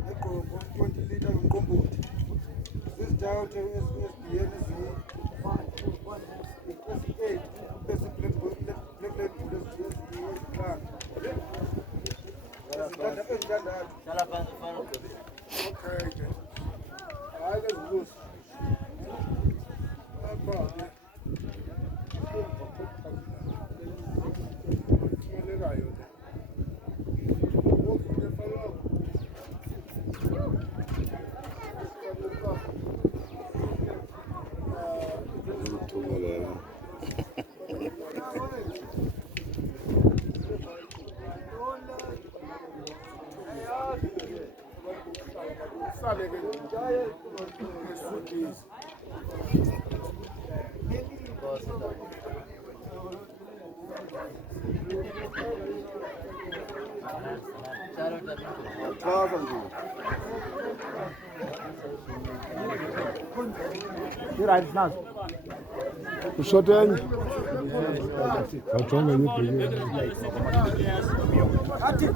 egqoko 20 liter yomqombothi zizithathe SBN ezi-8 bese black okay ke hayi lezibusi apha ke kumelekayo le Ushoteni awujonge nibheke athi